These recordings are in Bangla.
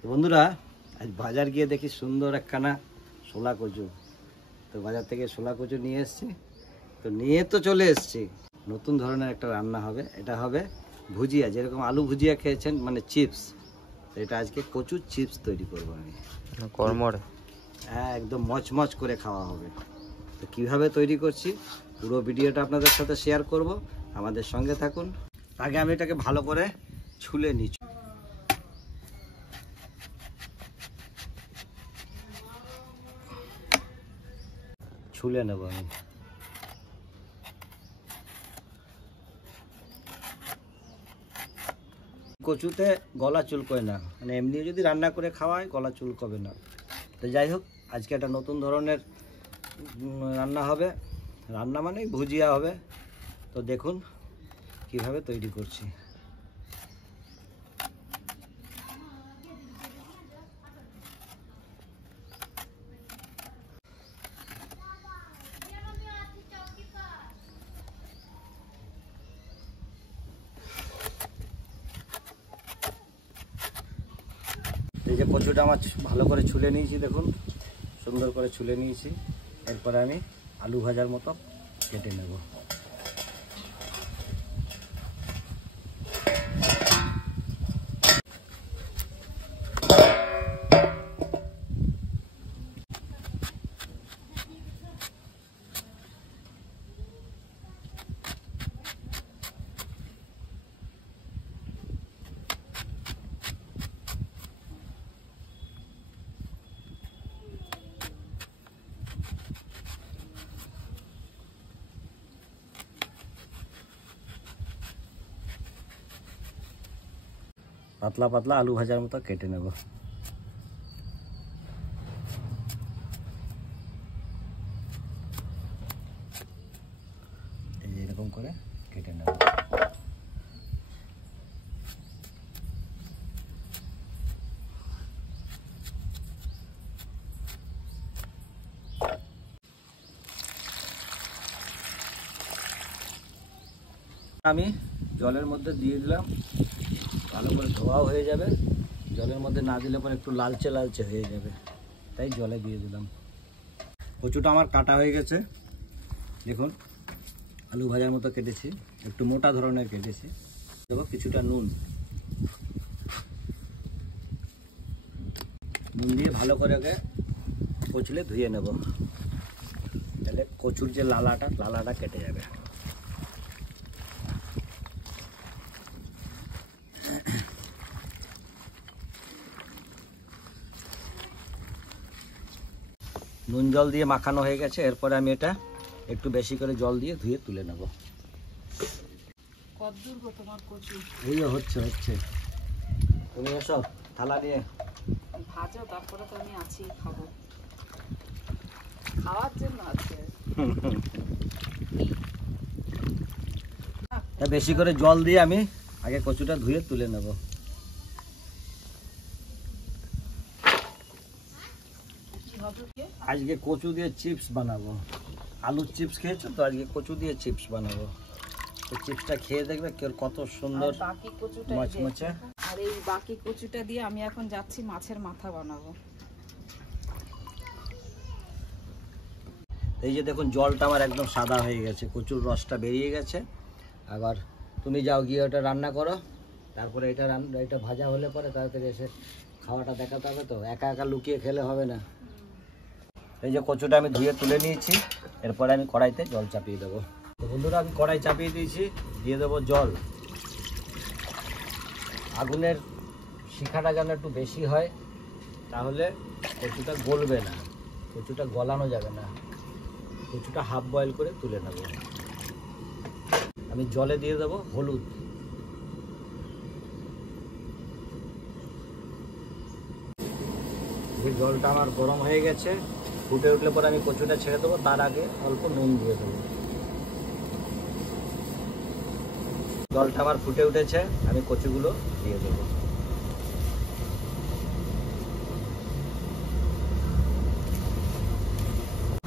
তো বন্ধুরা, আজ বাজার গিয়ে দেখি সুন্দর একখানা শোলা কচু। তো বাজার থেকে শোলা কচু নিয়ে এসেছি। তো নিয়ে তো চলে এসেছি, নতুন ধরনের একটা রান্না হবে। এটা হবে ভুজিয়া, যেরকম আলু ভুজিয়া খেয়েছেন, মানে চিপস। তো এটা আজকে কচুর চিপস তৈরি করবো আমি। হ্যাঁ, একদম মচমচ করে খাওয়া হবে। তো কীভাবে তৈরি করছি পুরো ভিডিওটা আপনাদের সাথে শেয়ার করব, আমাদের সঙ্গে থাকুন। আগে আমি এটাকে ভালো করে ছুলে নিচ্ছি। ছুলে নেব আমি। কচুতে গলা চুলকোয় না, মানে এমনি যদি রান্না করে খাওয়ায় গলা চুলকবে না। তো যাই হোক, আজকে একটা নতুন ধরনের রান্না হবে। রান্না মানে ভুজিয়া হবে। তো দেখুন কিভাবে তৈরি করছি। এই যে কচুটা আমার ভালো করে ছুলে নিয়েছি, দেখুন সুন্দর করে ছুলে নিয়েছি। এরপরে আমি আলু ভাজার মতো কেটে নেব। পাতলা পাতলা আলু ভাজার মতো কেটে নেব। এই যে এরকম করে কেটে নেব। আমি জলের মধ্যে দিয়ে দিলাম, ভালো করে ধোয়াও হয়ে যাবে। জলের মধ্যে না দিলে পরে একটু লালচে লালচে হয়ে যাবে, তাই জলে দিয়ে দিলাম। কচুটা আমার কাটা হয়ে গেছে, দেখুন আলু ভাজার মতো কেটেছি, একটু মোটা ধরনের কেটেছি। দেবো কিছুটা নুন। নুন দিয়ে ভালো করে ওকে কচুলে ধুয়ে নেব, তাহলে কচুর যে লালাটা কেটে যাবে। নুন জল দিয়ে মাখানো হয়ে গেছে। এরপরে আমি এটা একটু বেশি করে জল দিয়ে ধুয়ে তুলে নেব। এই হচ্ছে তুমি এসো থালা নিয়ে ভাজো, তারপরে তো আমি আছি, খাবো, খাওয়ার জন্য আছে। বেশি করে জল দিয়ে আমি আগে কচুটা ধুয়ে তুলে নেব। আজকে কচু দিয়ে চিপস বানাবো। আলুর চিপস খেয়েছো তো, আজকে কচু দিয়ে চিপস বানাবো। তো চিপসটা খেয়ে দেখবে কত সুন্দর মচমচে। আর এই বাকি কচুটা দিয়ে আমি এখন যাচ্ছি মাছের মাথা বানাবো। এই যে দেখুন জলটা আমার একদম সাদা হয়ে গেছে, কচুর রসটা বেরিয়ে গেছে। আবার তুমি যাও গিয়ে ওটা রান্না করো, তারপরে এটা ভাজা হলে পরে তাড়াতাড়ি এসে খাওয়াটা দেখাতে হবে। তো একা একা লুকিয়ে খেলে হবে না। এই যে কচুটা আমি ধুয়ে তুলে নিয়েছি। এরপরে আমি কড়াইতে জল চাপিয়ে দেবো। তো বন্ধুরা, আমি কড়াই চাপিয়ে দিয়েছি, দিয়ে দেবো জল। আগুনের শিখাটা যেন একটু বেশি হয়, তাহলে কচুটা গলবে না, কচুটা গলানো যাবে না। কচুটা হাফ বয়েল করে তুলে নেব। আমি জলে দিয়ে দেবো হলুদ। জলটা আমার গরম হয়ে গেছে, ফুটে উঠলে পরে আমি কচুটা ছেড়ে দেবো। তার আগে অল্প নুন দিয়ে দেবো। জলটা আমার ফুটে উঠেছে, আমি কচুগুলো দিয়ে দেবো।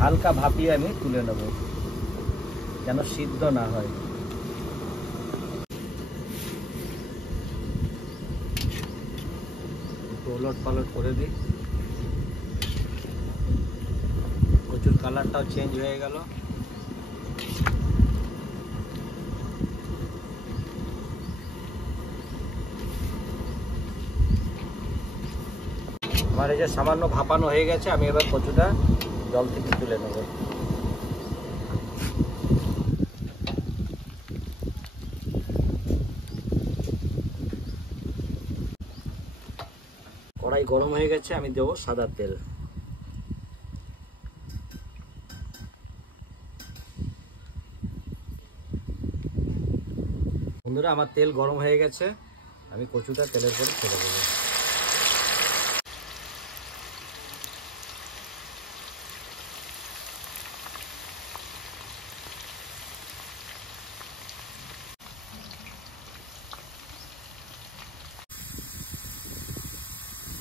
হালকা ভাপিয়ে আমি তুলে নেব, যেন সিদ্ধ না হয়। একটু ওলট পালট করে দিই। কচুর কালারটাও চেঞ্জ হয়ে গেল। আমার এই যে সামান্য ভাপানো হয়ে গেছে, আমি এবার কচুটা জল থেকে তুলে নেব। কড়াই গরম হয়ে গেছে, আমি দেবো সাদা তেল। বন্ধুরা, আমার তেল গরম হয়ে গেছে, আমি কচুটা তেলের পরে ছেড়ে দেবো।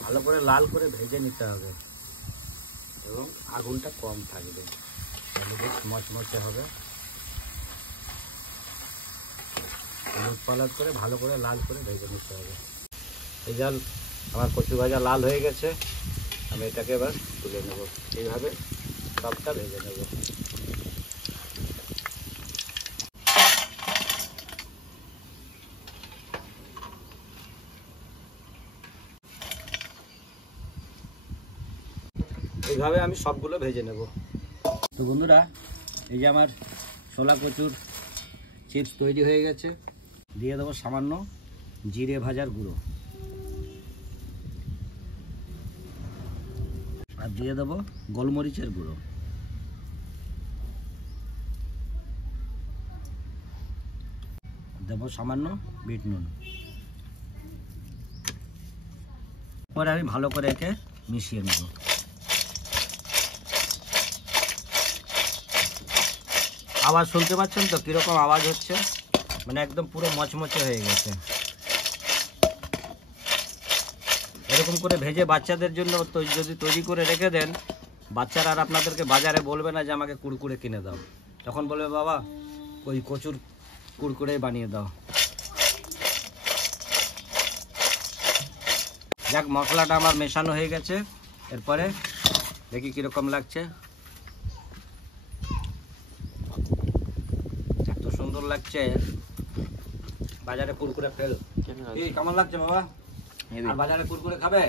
ভালো করে লাল করে ভেজে নিতে হবে এবং আগুনটা কম থাকবে, তাহলে বেশ মচমচে হবে। হলুদ পালট করে ভালো করে লাল করে ভেজে নিতে হবে। এই জাল আমার কচু ভাজা লাল হয়ে গেছে, আমি এটাকে এবার তুলে নেব। এইভাবে সবটা ভেজে নেব। এইভাবে আমি সবগুলো ভেজে নেব। তো বন্ধুরা, এই যে আমার ছোলা কচুর চিপস তৈরি হয়ে গেছে। দিয়ে দেবো সামান্য জিরে ভাজার গুঁড়ো, আর দিয়ে দেবো গোলমরিচের গুঁড়ো, দেবো সামান্য বিট নুন। পরে আমি ভালো করে একে মিশিয়ে নেব। আওয়াজ শুনতে পাচ্ছেন তো কিরকম আওয়াজ হচ্ছে, মানে একদম পুরো মচমচে হয়ে গেছে। এরকম করে ভেজে বাচ্চাদের জন্য যদি তৈরি করে রেখে দেন, বাচ্চারা আর আপনাদেরকে বাজারে বলবে না যে আমাকে কুরকুরে কিনে দাও, তখন বলবে বাবা ওই কচুর কুরকুরে বানিয়ে দাও। যাক, মশলাটা আমার মেশানো হয়ে গেছে। এরপরে দেখি কিরকম লাগছে। এত সুন্দর লাগছে, বাজারে কুরকুরে ফেল। কেমন লাগছে বাবা? আর বাজারে কুরকুরে খাবে?